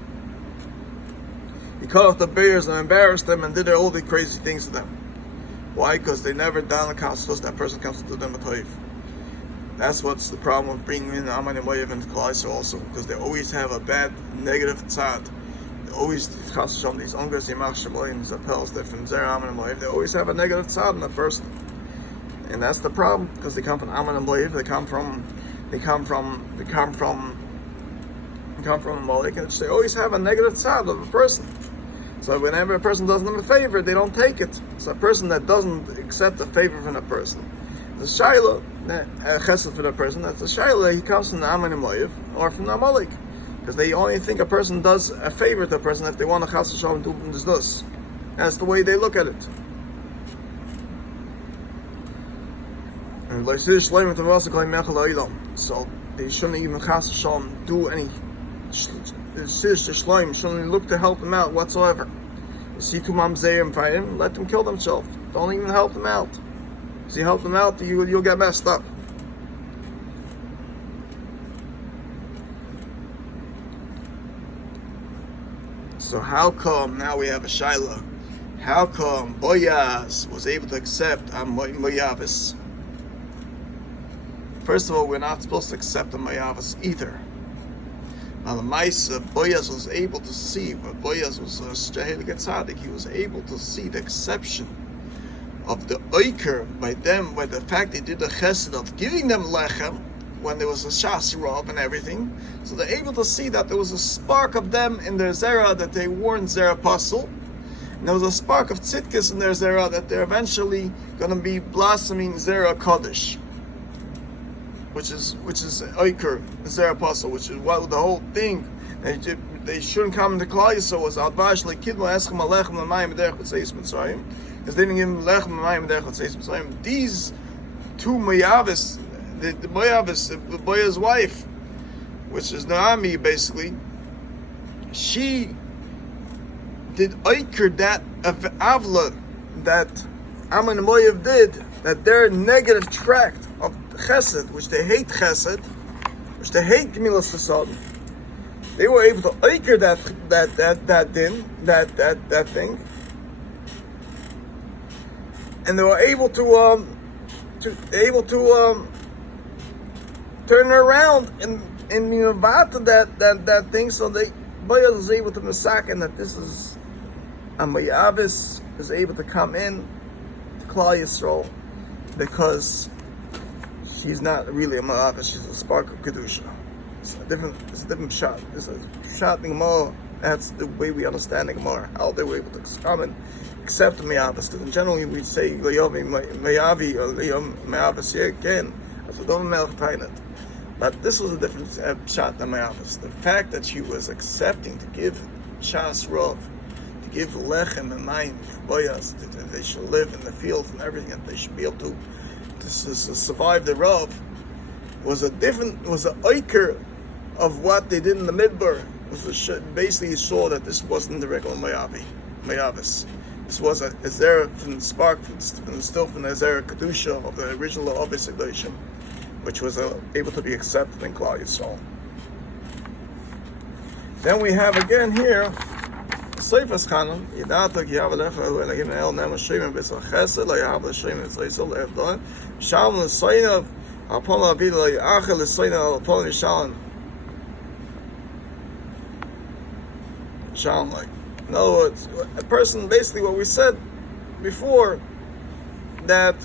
he cut off the bears and embarrassed them and did all the crazy things to them. Why? Because they never done the council, that person comes to them a toiv. That's what's the problem with bringing in Aman and Moyav into Klal Yisrael also, because they always have a bad, negative tzad. They always, these ungers, Yimach Shemoyim, Zapels, they're from Zer Aman and Moyav, they always have a negative tzad in that person. And that's the problem, because they come from Aman and Moyav, they come from Amalek, and they always have a negative tzad of a person. So whenever a person does them a favor, they don't take it. So a person that doesn't accept a favor from a person, the shaila, chesed for the person, that's the shaila, he comes from the Amin Moyev or from the Amalek. Because they only think a person does a favor to a person if they want to chas v'shalom do this. That's the way they look at it. So they shouldn't even chas v'shalom do any shouldn't look to help them out whatsoever. You see two mamzerim fighting, let them kill themselves. Don't even help them out. If you help them out, you'll get messed up. So how come now we have a shaila? How come Boyaz was able to accept a Moyavis? First of all, we're not supposed to accept a Moyavis either. Now the Maisa, Boyaz was able to see, but Boyaz was a Jahil Gatzadik, he was able to see the exception of the Oiker by them, by the fact they did the chesed of giving them lechem when there was a shasirov and everything. So they're able to see that there was a spark of them in their zera that they weren't zera pasul. And there was a spark of tzidkis in their zera that they're eventually going to be blossoming zera kaddish, which is Oiker, zera pasul, which is what the whole thing. They shouldn't come into Klal Yisrael was advash like kidmo eschem alechem l'mayim derech b'tzeis mitzrayim, because they didn't give him lechem l'mayim derech b'tzeis mitzrayim. These two Moyavis, the Moyavis, the Boyaz's wife, which is Naomi basically, she did Oiker that of Avla that Ammon and Moav did, that their negative tract of Chesed, which they hate Chesed, which they hate Gemilas Chesed, they were able to Oiker that thing, and they were able to turn it around and Mivata that thing, so Boyaz was able to masakin that this is a Moyavis is able to come in to Klal Yisrael because she's not really a Moyavis, she's a spark of Kedusha. It's a different shot. It's a shot in Gemara. That's the way we understand the Gemara, how they were able to come and accept the Moyavis. Because in general we say Le'yovi Moyavi or Le'yom Moyavis again. But this was a different shot than Moyavis. The fact that she was accepting to give Shas Rov, to give Lechem and Mayim, Boyaz, that they should live in the fields and everything, and they should be able to survive the Rov, was an Oiker of what they did in the Midbar. Basically saw that this wasn't the regular Moyavis. This was a Zera from the spark, still from the Zera Kedusha of the original Obis Iglesia, which was able to be accepted in Klal Yisrael. Then we have again here Seifas Chanan, Yidata ki Yavalecha Hu Elagim El Nema Shemim B'Sal Chesed La Yahav L'Shemim Tzreisel Le'evdon Shalom L'Soinav Apol Avid L'Achel L'Soinav Apol Nishalan Shalom. Like, in other words, a person, basically what we said before, that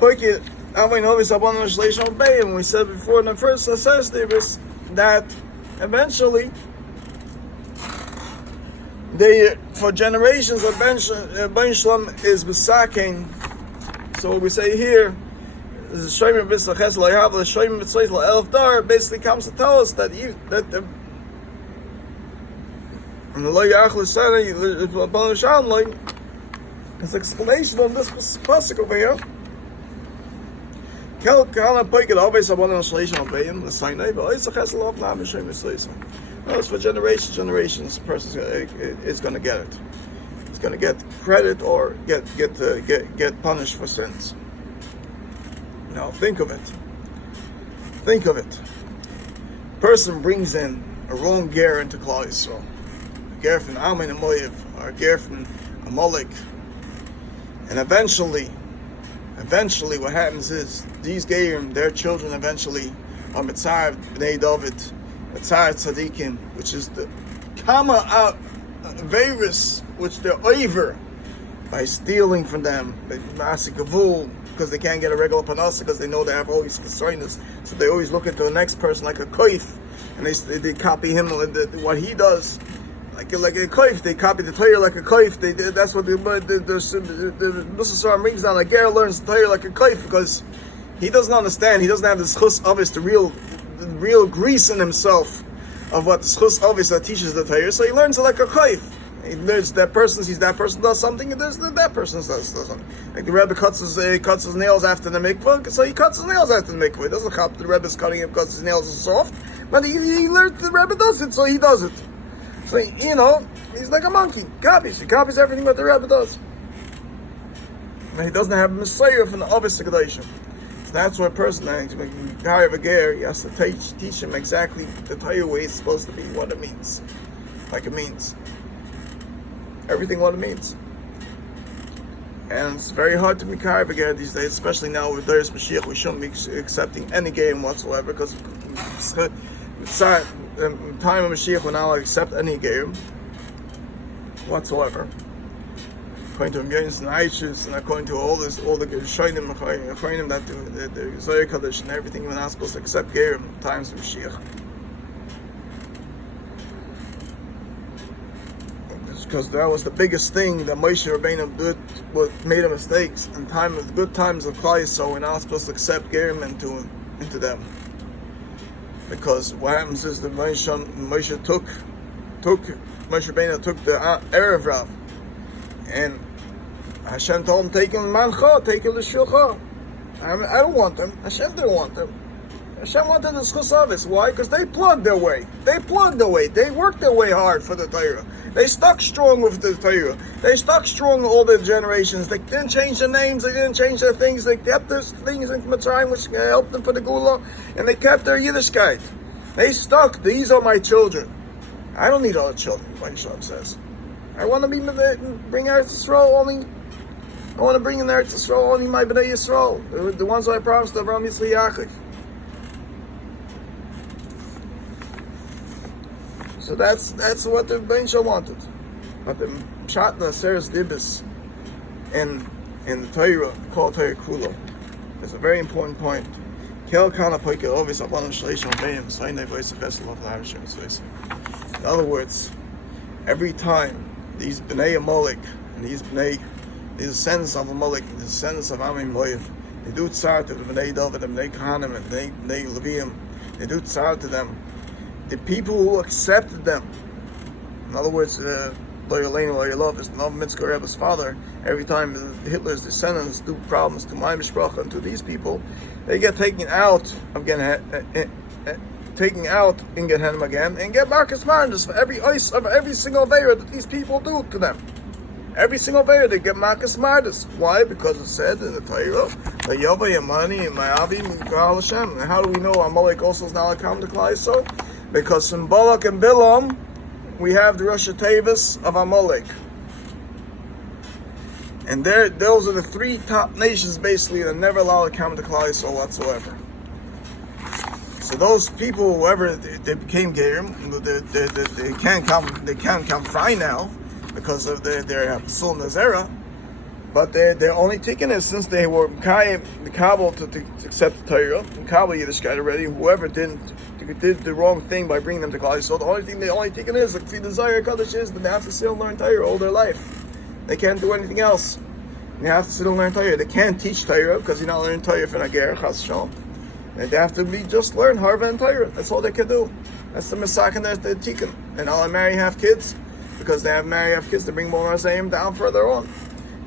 we said before in the first necessity was that eventually they, for generations of Ben Shalom is besaking. So what we say here is basically comes to tell us that the his explanation on this pasuk over here. For generations, the person is going to get it. He's going to get credit or get punished for sins. Now think of it. Person brings in a wrong ger into Klal Yisrael, a ger from Ammon and Moav, or a ger from Amalek, and eventually what happens is these gerim, their children eventually are mitzar b'nei David, mitzar tzadikim, which is the kama virus, which they're over by stealing from them, by masikavul, because they can't get a regular panasa, because they know they have always concerns, so they always look into the next person like a koif, and they copy him what he does. like a koif. They copy the Torah like a koif. That's what the Nusasar brings down. Like Ger learns the Torah like a koif because he doesn't understand. He doesn't have the schus avis, the real grease in himself of what the schus avis that teaches the Torah. So he learns it like a koif. He learns that person sees that person does something, and that person does something. Like the Rebbe cuts his nails after the mikvah, so he cuts his nails after the mikvah. He doesn't copy the Rebbe's cutting him because his nails are soft, but he learns the Rebbe does it, so he does it. So, he's like a monkey. He copies everything that the Rebbe does. But he doesn't have a Messiah from the Avis Kedashim. So that's what a person, Guy of a Ger, he has to teach him exactly the Torah way it's supposed to be, what it means. Like it means. Everything what it means. And it's very hard to be Guy of a Ger these days, especially now with Darius Mashiach. We shouldn't be accepting any game whatsoever, because in time of Mashiach, we're not allowed to accept any game whatsoever. According to Yonis and Aishus, and according to all the Shoinim, according that the Zohar Kaddish and everything, we're not supposed to accept Gerim in times of Mashiach. Because that was the biggest thing that Moshe Rabbeinu made mistakes in time of good times of Klal, so we're not supposed to accept Gerim into them. Because what happens is that Moshe Rabbeinu took the Erev Rav, and Hashem told him, take him mancha, take him to shulcha. I don't want them. Hashem didn't want them. Hashem wanted the schus. Why? Because they plugged their way. They worked their way hard for the Torah. They stuck strong with the Torah. They stuck strong all the generations. They didn't change their names. They didn't change their things. They kept their things in Mitzrayim, which helped them for the Gula, and they kept their Yiddishkeit. They stuck. These are my children. I don't need other children, like Shalom says. I want to bring Eretz Yisrael only. I want to bring in Eretz Yisrael only my Bnei Yisrael, the ones I promised Avraham, Yitzchak, Yaakov. So that's what the Ben Shal wanted. But the Pshat Naseres Dibis in the Torah, called Torah Kula, is a very important point. In other words, every time these Bnei Amalek and these descendants of Amalek, the descendants of Amim Moav, they do tzar to the Bnei David, the Bnei Kahanim, and the Bnei Leviim, they do tzar to them. The people who accepted them, in other words, Lo Yaleinu Lo Yalov is Nov Mitzvah Rebbe's father. Every time Hitler's descendants do problems to my mishpacha and to these people, they get taken out in Gehenna again, and get Marcus Marcus for every single Aveira that these people do to them. Every single Aveira they get Marcus Marcus. Why? Because it said in the Torah, "Vayova Yamani and Ma'avi Mikal Hashem." And how do we know Amalek also is not come to Klal Yisrael? Because in Balak and Bilam, we have the Rosh Tevis of Amalek. And those are the three top nations, basically, that never allowed to come to Klal Yisrael whatsoever. So those people, whoever they became Gerim, they can't come free now because of their Psul Nazera. But they're only taking it since they were Kabul to accept the Torah, Kabul Yiddishkeit already. Whoever did the wrong thing by bringing them to Klal Yisrael, the only thing they only taken is like the Zohar Kaddish is that they have to still learn Torah all their life. They can't do anything else. They have to still learn Torah. They can't teach Torah because you're not learning Torah for Nager Chas Shalom. They have to just learn Harva and Torah. That's all they can do. That's the Masak and they're Tikkun. And all they marry have kids because they have kids. They bring more Mazayim down further on.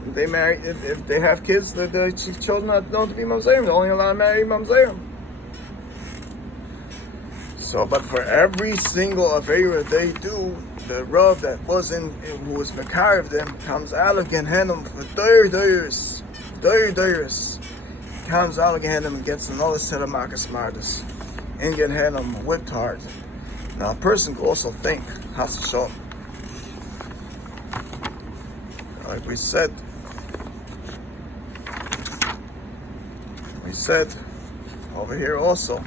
If they have kids, the children are known to be Mamzerim. They're only allowed to marry Mamzerim. So, but for every single Aveira they do, the Rav that who was Mekarev them, comes out of Gehenna for Doir Doiris. Comes out of Gehenna and gets another set of Marcus Martis. In Gehenna, whipped hard. Now, a person could also think, Has Shalom. Like we said over here also,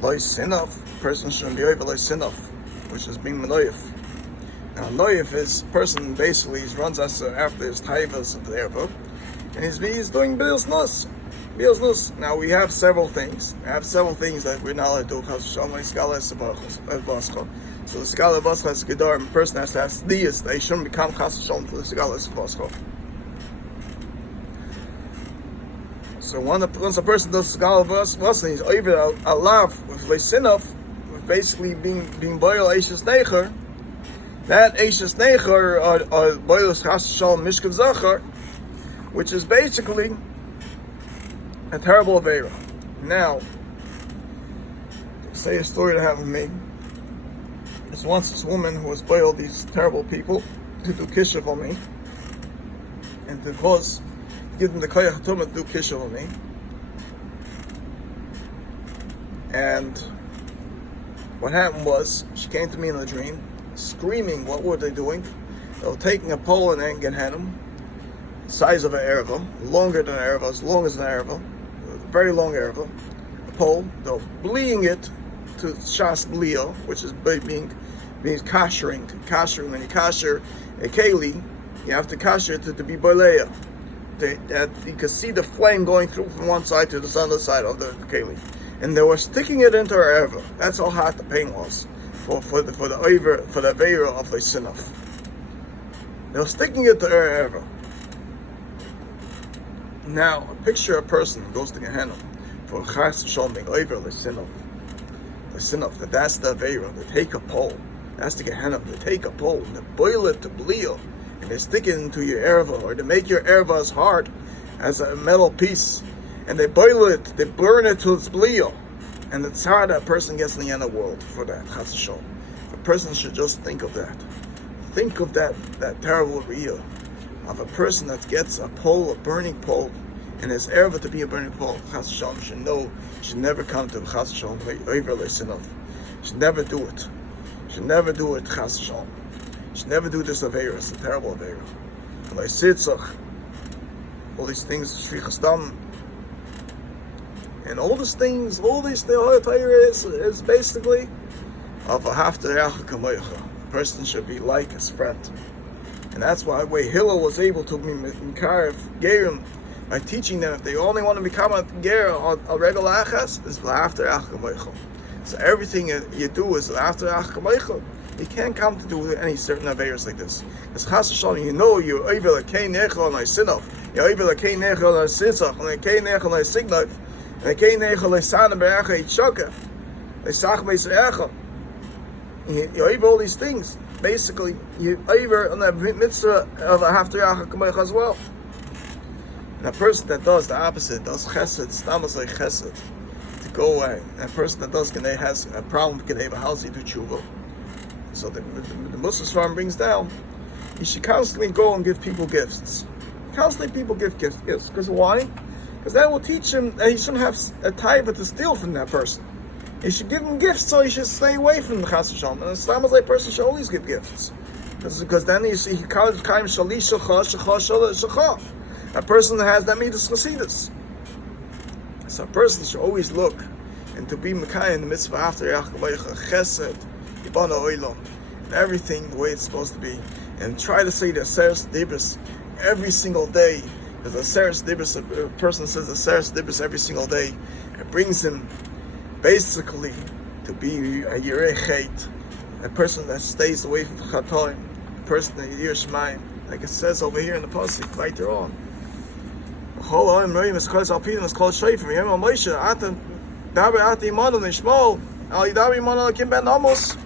Loi Sinov, person shouldn't be over Loi Sinov, which is being Menoyif. Now, Noyif is person basically runs us after his taivas of the airboat, and he's doing Bil's Nus. Now, we have several things. That we're not allowed to do because So the Segala Vos has Gedar, and a person has to have Sdiyas, they shouldn't become Chas Shalom for the Segala Vos. So once a person does Segala Vos, and he's over a love with Lesinov, with basically being boil Eishes Necher, that Eishes Necher, or boil Chas Shalom Mishkav Zachar, which is basically a terrible Aveira. Now, to say a story that happened with me. There's once this woman who was boiled these terrible people to do kishuv on me, and to give them the koyach tumah to do kishuv on me. And what happened was, she came to me in a dream, screaming. What were they doing? They were taking a pole and Engen Hanum, the size of an erva, longer than an erva, as long as an erva, a very long erva, a pole. They were bleeding it to shas blio, which is being kashering. Kashering, when you kasher a keli, you have to kasher it to be boleya. That you can see the flame going through from one side to the other side of the keli, and they were sticking it into her erva. That's how hot the pain was for the aveira of the sinaf. They were sticking it to her erva. Now, picture a person who goes to Gehenna for chas shalom being over the sinaf. That's the aveira. They take a pole. That's the Gehenna. They take a pole and they boil it to blio, and they stick it into your erva, or they make your erva as hard as a metal piece, and they boil it. They burn it till it's blio, and it's hard that a person gets in the end of the world for that chas shalom. A person should just think of that. Think of that terrible riyah of a person that gets a pole, a burning pole, and his erva to be a burning pole. Chas shalom should know. Should never come to chas shalom over lesinov. Should never do it. Should never do it chas shalom. Should never do this aveira. It's a terrible aveira. Leisitzach, all these things, shvichas dam, and all these things, is basically of a haftar yacha kamoicha. A person should be like his friend, and that's why Hillel was able to be mikarev gerim, by teaching them if they only want to become a ger a regular achas, is after achkamoichel. So everything you do is after achkamoichel. You can't come to do any certain aveiros like this. Because chas v'shalom, you know you're over the kei nechel and sinov, you're over the kei nechel and sitzach, and the kei nechel and signov, and the kei nechel and sana be'echa itchaka, the sach be'echa. You're over all these things. Basically, you're over on the mitzvah of a after achkamoichel as well. And a person that does the opposite, does chesed, stamas like chesed, to go away. And a person that does Genei has a problem with Genei, how does he do tshuva? So the Muslim farm brings down, he should constantly go and give people gifts. Constantly people give gifts. Because why? Because that will teach him that he shouldn't have a taiva to steal from that person. He should give him gifts so he should stay away from the chas v'shalom. And a stamas like person should always give gifts. Because then he calls kaim shali shecha. A person that has that midas chasidus. So a person should always look and to be Mekayah in the mitzvah after Yachkalaycha, Chesed, Yibana Oilam, and everything the way it's supposed to be. And try to say the Aseres Dibris every single day. Because the Aseres Dibris, a person says the Aseres Dibris every single day, it brings him basically to be a Yirei Chet, a person that stays away from Chatoim, a person that Yir Shemaim, like it says over here in the Pasuk, later on. Every single day is called Shofar. Moshe, daber at imanu nishmol, al yidaber imanu lakim ben amos.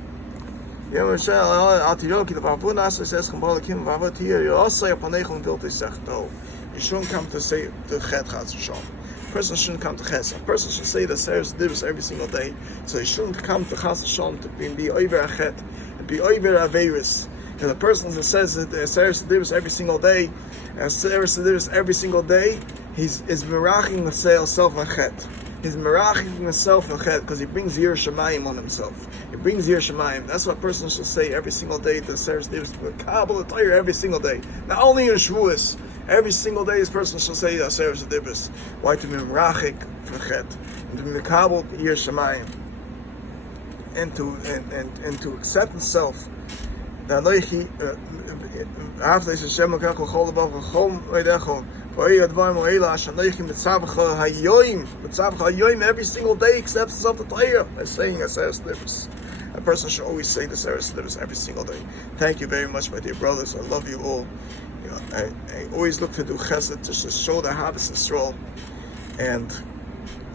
Moshe, al tiroki levavuna, so says chambal lakim vavot here. You also apanechon built a sechto. You shouldn't come to say to chet chas v'shalom. A person shouldn't come to ches. A person should say the Aseres Dibros every single day. So he shouldn't come to chas v'shalom to be over a chet, and be over aveiros. Because a person that says that the Aseres Dibros every single day, Aseres Dibros every single day, he's meraching himself on chet. He's meraching himself on chet because he brings Yir Shemayim on himself. He brings Yir Shemayim. That's what a person should say every single day to the Aseres Dibros. Kabbalah Torah every single day. Not only in Shavuos, every single day this person should say the Aseres Dibros. Why? To be merachik for chet. And to be Kabbalah Yir Shemayim. And to accept himself. The Anoichi, after this Hashem Lekach L'chol L'bav L'chol L'edecho, V'oyi Advarim L'eila Shanoichi Mitzavach Hayoim, every single day accepts himself the Torah by saying Aseres Dibros. A person should always say this every single day. Thank you very much, my dear brothers. I love you all. You know, I always look to do chesed to just show the Havas Yisrael, and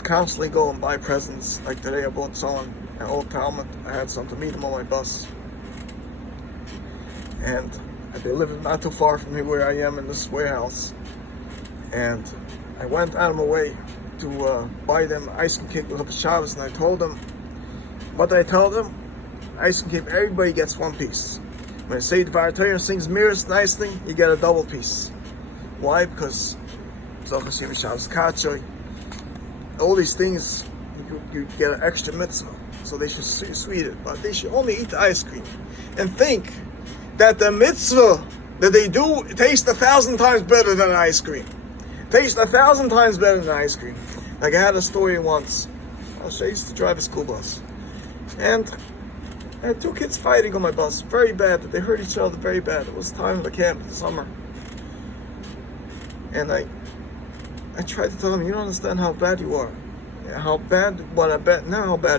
constantly go and buy presents. Like today, I bought someone an old Talmud. I had some to meet him on my bus, and they live not too far from here where I am in this warehouse. And I went out of my way to buy them ice cream cake with Shabbos, and I told them, what did I tell them? Ice cream cake, everybody gets one piece. When I say Dvar Torah sings mirrors nicely, you get a double piece. Why? Because Zochas Shabbos Kachoy, all these things, you get an extra mitzvah. So they should sweet it, but they should only eat the ice cream and think that the mitzvah that they do tastes 1,000 times better than ice cream. Tastes 1,000 times better than ice cream. Like I had a story once. I used to drive a school bus, and I had two kids fighting on my bus, very bad. They hurt each other very bad. It was time of the camp, the summer, and I tried to tell them, you don't understand how bad you are, how bad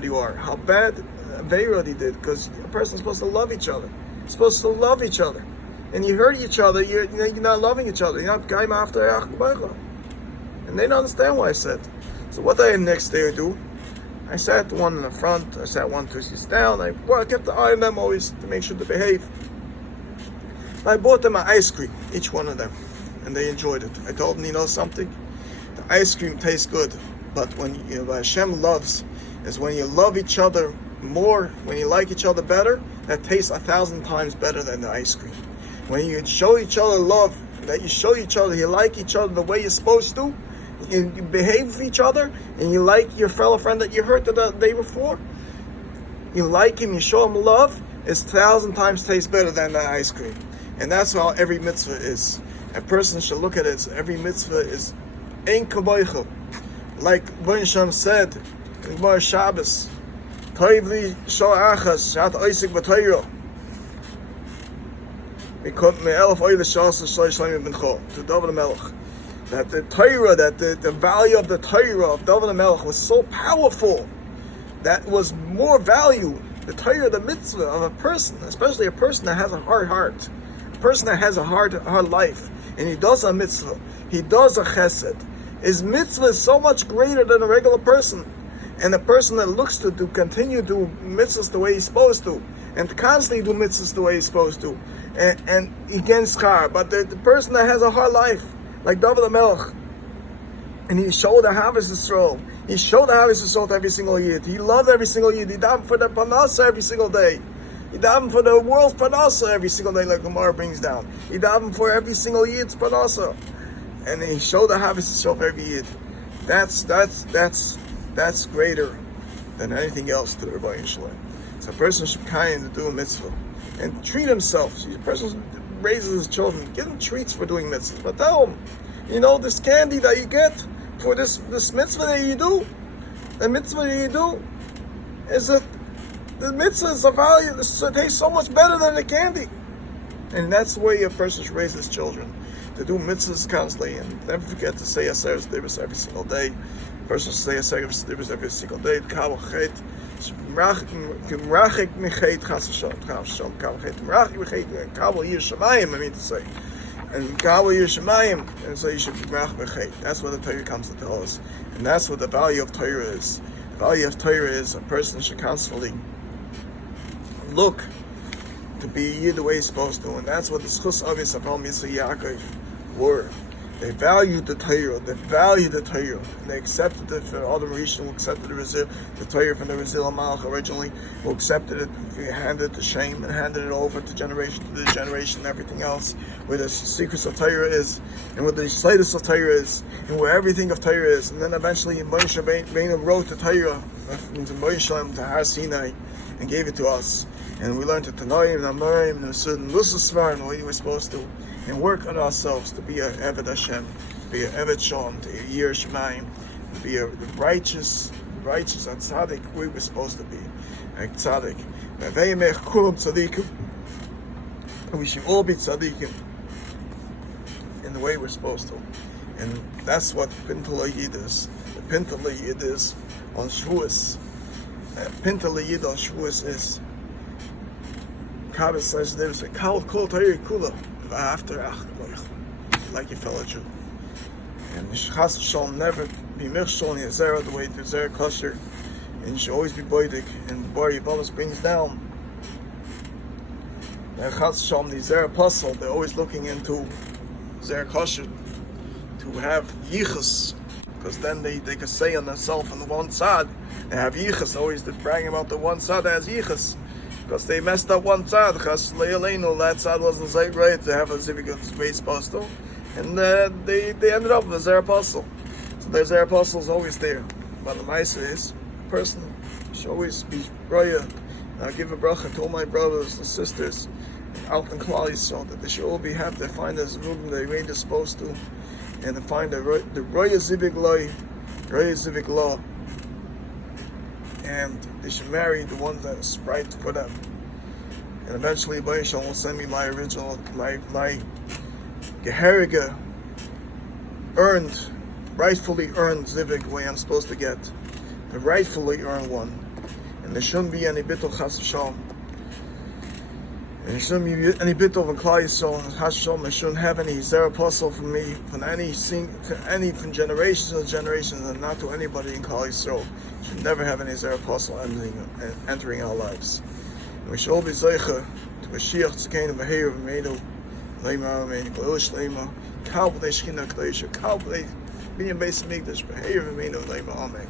you are, how bad they already did, because a person's supposed to love each other. You're supposed to love each other. And you hurt each other, you're not loving each other. You're not going after Achbacha. And they don't understand what I said. So what did I next day do? I sat one in the front, I sat one two seats down. I kept the eye on them always to make sure to behave. I bought them an ice cream, each one of them, and they enjoyed it. I told them, you know something? The ice cream tastes good, but when what Hashem loves is when you love each other more, when you like each other better, that tastes 1,000 times better than the ice cream. When you show each other love, that you show each other, you like each other the way you're supposed to, you behave with each other, and you like your fellow friend that you hurt the day before, you like him, you show him love, it's 1,000 times tastes better than the ice cream. And that's how every mitzvah is. A person should look at it, every mitzvah is ein kavoicha. Like Rebbeinu Shalom said in Gemara Shabbos, Toiv li sho'achas, shat oisik b'toiro. To David Melech, that the Torah, that the value of the Torah of David Melech was so powerful that was more value. The Torah, the mitzvah of a person, especially a person that has a hard heart, a person that has a hard life, and he does a mitzvah, he does a chesed. His mitzvah is so much greater than a regular person, and the person that looks to continue to do mitzvahs the way he's supposed to, and to constantly do mitzvahs the way he's supposed to, and he gets schar. But the person that has a hard life, like David HaMelech, and he showed the Havas Yisrael, he showed the Havas Yisrael every single year. He loved every single year. He davened for the Parnasa every single day. He davened for the world's Parnasa every single day, like Gemara brings down. He davened for every single year's Parnasa, and he showed the Havas Yisrael every year. That's greater than anything else to the Rebbeinu Shalom. So a person should kind of do a mitzvah and treat himself. So a person raises his children, give them treats for doing mitzvahs, but tell them, you know, this candy that you get for this mitzvah that you do, the mitzvah that you do, is that the mitzvah is a value, it tastes so much better than the candy. And that's the way a person should raise his children, to do mitzvahs constantly, and never forget to say Aseres Dibros every single day. A person should say Aseres Dibros every single day. Kimrachik michet chas v'shalom, kabel yir shamayim, I mean to say, and kabel yir shamayim, and so you should be rach michet. That's what the Torah comes to tell us, and that's what the value of Torah is. The value of Torah is a person should constantly look to be yid the way he's supposed to, and that's what the schus avis of Avraham Yitzchak Yaakov were. They valued the Torah, and they accepted it from Adam Rishon, who accepted the Torah from the Rizil HaMalach originally, who accepted it, handed it to Shem, and handed it over to generation, and everything else, where the secrets of Torah is, and where the status of Torah is, and where everything of Torah is. And then eventually Moshe Rabbeinu wrote the Torah into Moshe to Har Sinai, and gave it to us. And we learned the Tanoim, and Amorim, and the certain Lusasvar, and what you were supposed to, and work on ourselves to be a Eved Hashem, to be a Eved Shalom, to be a Yir Shemaim, to be a righteous and tzaddik we were supposed to be, a tzaddik. And we should all be tzaddikim in the way we're supposed to. And that's what Pintal Yid is. The Pintal Yid is on Shavuos. Pintal Yid on Shavuos is Kabbas says there's a kal kol tayri kula after like a fellow Jew. And the Chas V'Shalom never be Michshol and Yazera the way to Zer Kosher, and you should always be boidik. And the Bar Yavamas brings down that Chas V'Shalom, the Zer Apostle, they're always looking into Zer Kosher to have yichus, because then they can say on themselves on the one side they have yichus. Always they're bragging about the one side that has yichus, because they messed up one side. Because Le'aleinu, that side wasn't right to have a zivik way supposed to. And they ended up with a Zer Apostle. So their Zer Apostle is always there. But the Maisa is, a person should always be Raya. And I'll give a bracha to all my brothers and sisters out in Klal Yisrael, that they should all be happy to find the Zerubim they made supposed to, and to find the Raya Zivik Law, and they should marry the ones that is right for them. And eventually, Bayeshal will send me my original, my Geherige, rightfully earned Zivik way I'm supposed to get. The rightfully earned one. And there shouldn't be any bittul Chas V'Shalom. And there shouldn't be any bittul of Klal Yisrael and Chas V'Shalom. There shouldn't have any Zer Apostle from me, from from generations to generations, and not to anybody in Klal Yisrael. Should never have any Zer Apostle entering our lives. And we should all be Zeicha to Mashiach Tzikeinu V'Heir V'Meinu Leimah Amen. Kol Leimah. Kal B'nei Shechina K'leisha. Kal B'nei Binyan Beis Hamikdash V'Heir V'Meinu Leimah Amen.